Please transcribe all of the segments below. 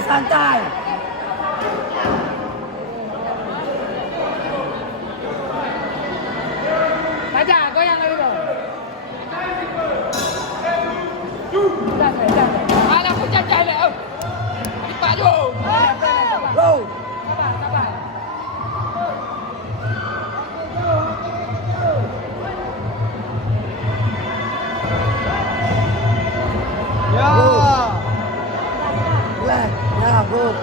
santai. Aja, goyang lagi tu. Jangan. Alah, aku jangan. Cepat tu. Go. Sabar. Ya. Relax. Ya, good.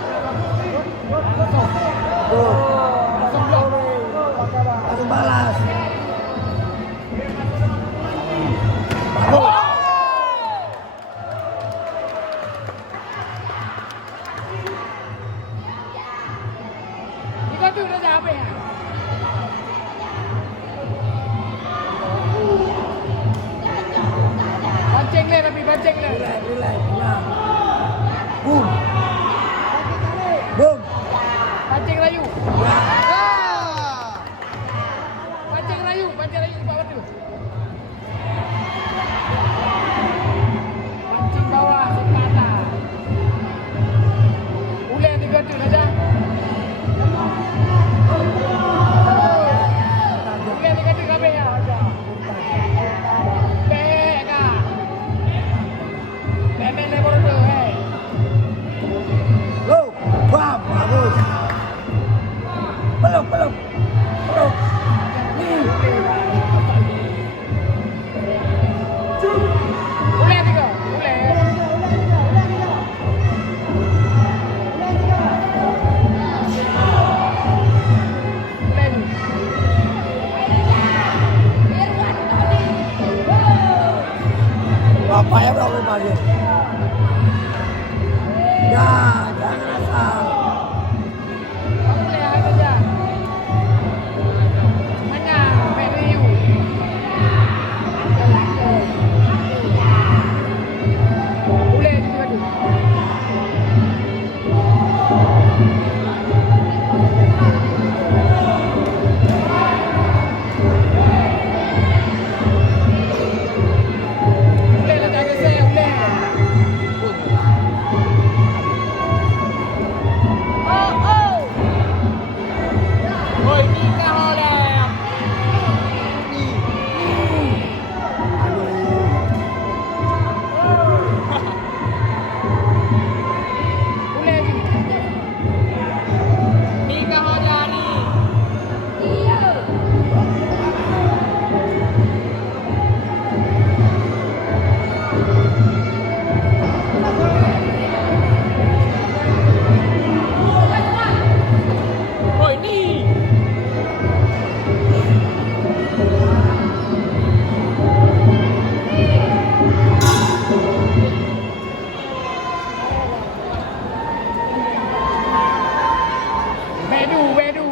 Good. Langsung blok. Langsung balas. Bagus. Ikut tu dah apa ya? Pancing le tapi pancing le. Relax. Ya. Boom. Boom. Pancing layu. Ya. Pancing layu di bawah tu. Pancing bawah ke atas. Ulek tiga tu saja. Ulek tiga tu kabeh ya. Baik kah? Bebel le baru tu, hey. Go. Bam. Bagus. Peluk. Ni. Ulek tiga, ulek. Ulek ni. Apa yang berapa lagi? Ya, jangan asal. Ulek aja. Mana? Meriu. Ulek tiga tu. Ulek lah jaga saya, ulek. Oi, ni kau dah. Ulek lagi. Ni kau dah ni. Oi, ni.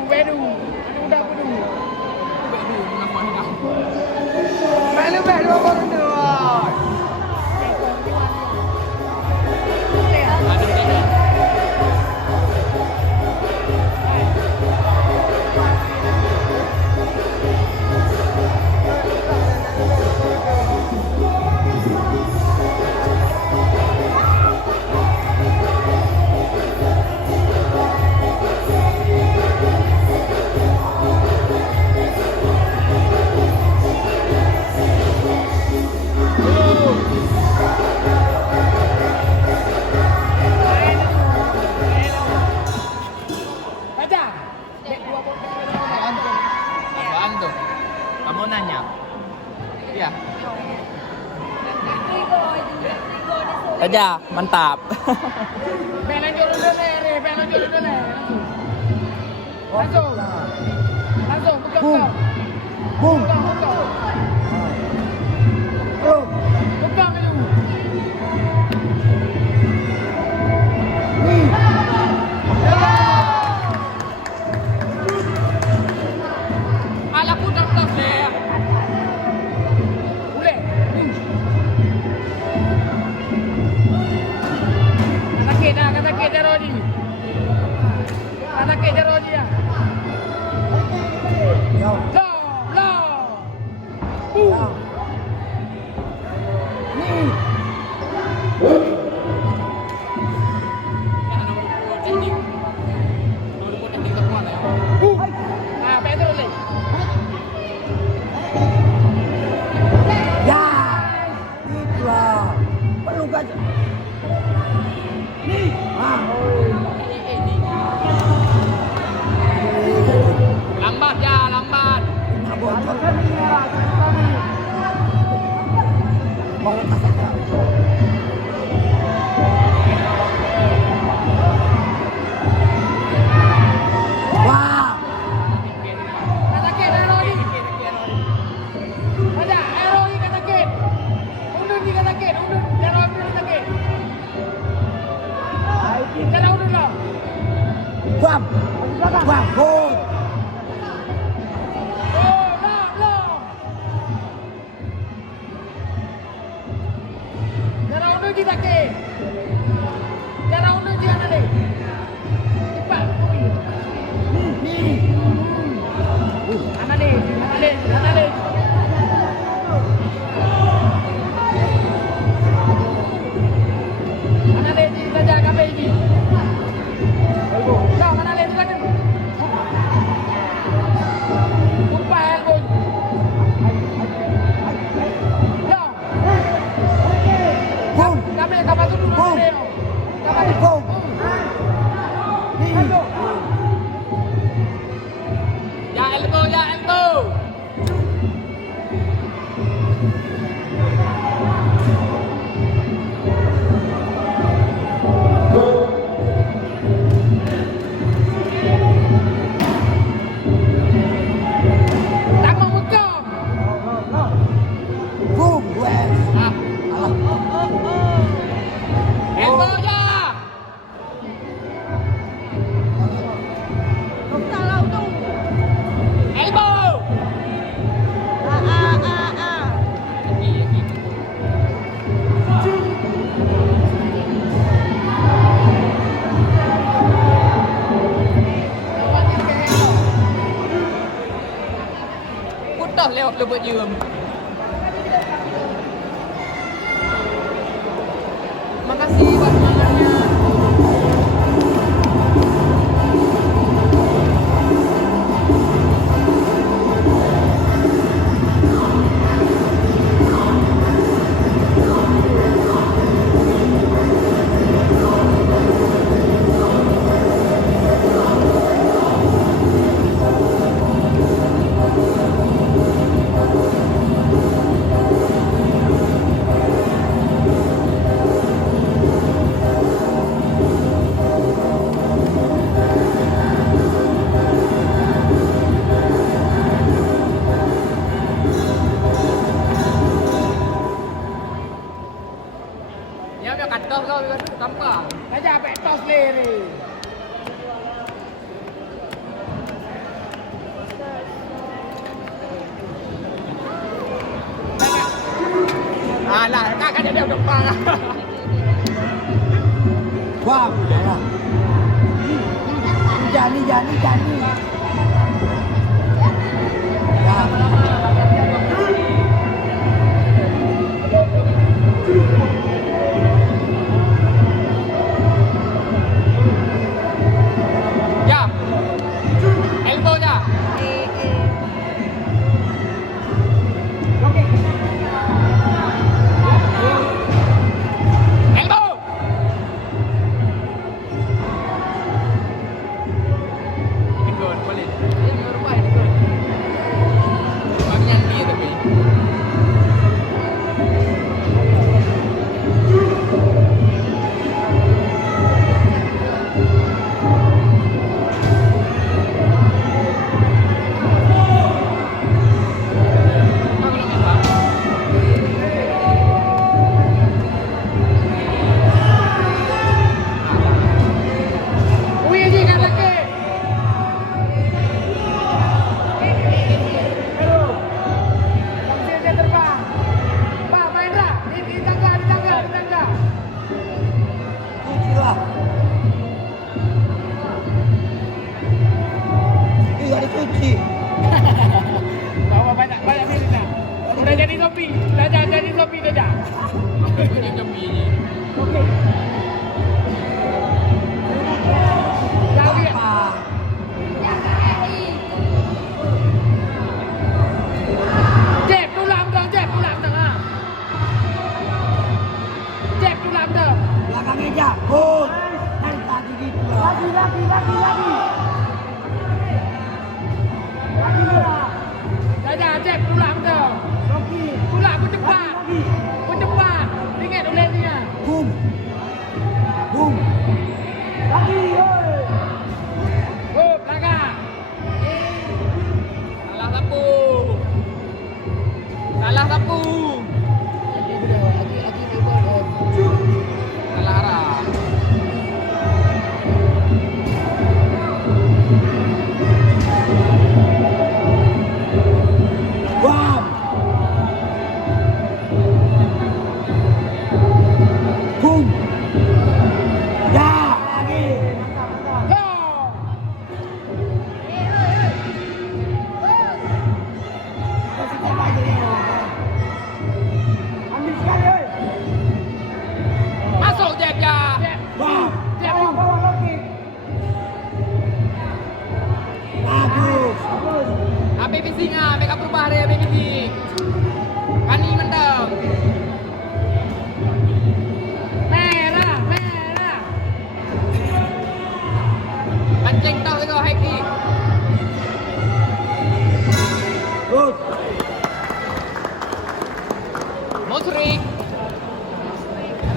Bedu. Udah bedu. Bedu nama dah. Bedu apa benda? Baca. Apaan tuh? Kamu nanya? Iya. Aja, mantap. Pengen jolok dulu. Langsung. Buka. Boom. Buka. Peluk. Buka dulu. Ni. Alah putar saya. Ulek. Kata kita Rodi. Ya. Ya. Lo. Ya. Ni. Ya, Wah. Katakin Eroi. Ada Eroi katakin. Undur di katakin. Undur. Jangan undur katakin. Jangan undur lah. Wah. Wah. Gol. Oh, long. Jangan undur di katakin. Jangan undur di katakin. Cepat. Ni. Analis. Analis ini saja kami ini. Kau analis bukan? Lupa elbow. Yo. Boom. Kami kapal tu dulu. Boom. Kapal tu. Boom. Ni. Ya elbow. Tak mau hukum. Boom. Wes. Ah, elbow ya. Elbow. Lagi. Putus lewat lebut jum. Makasih buat semangatnya. Ya, biar kata kau tanpa. Saja petos lere. Alah, kan dia depan. Wah. Jani. Ya. Ya. Elbow ya. Elbow. Ini gol, boleh. Ini rumah ini gol. Kami nyanyi tapi. kopi dia dah. Punya kopi ni. Okey. Dah dia. Jeb tulang dah, Jeb tulang dah. Ha. Jeb tulang dah. Belakang meja. Good. Tarik lagi gitu lah. Lagi. Lagi dia. Dah, Jeb tulang dah. Tulang pun cepat. Pun cepat.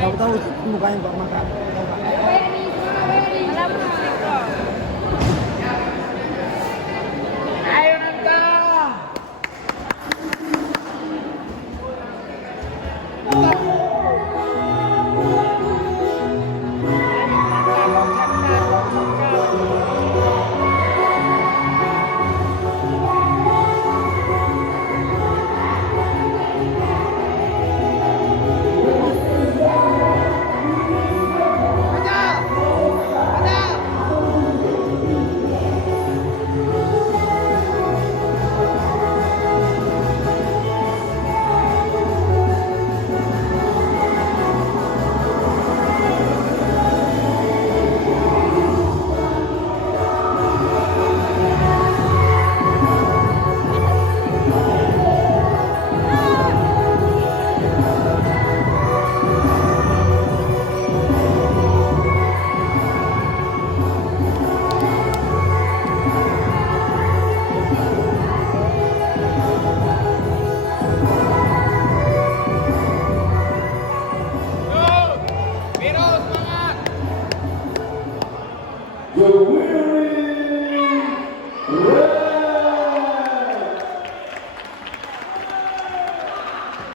Tahu-tahu mukanya Pak makan. Ayo nonton. Yo, Viro semangat. The winner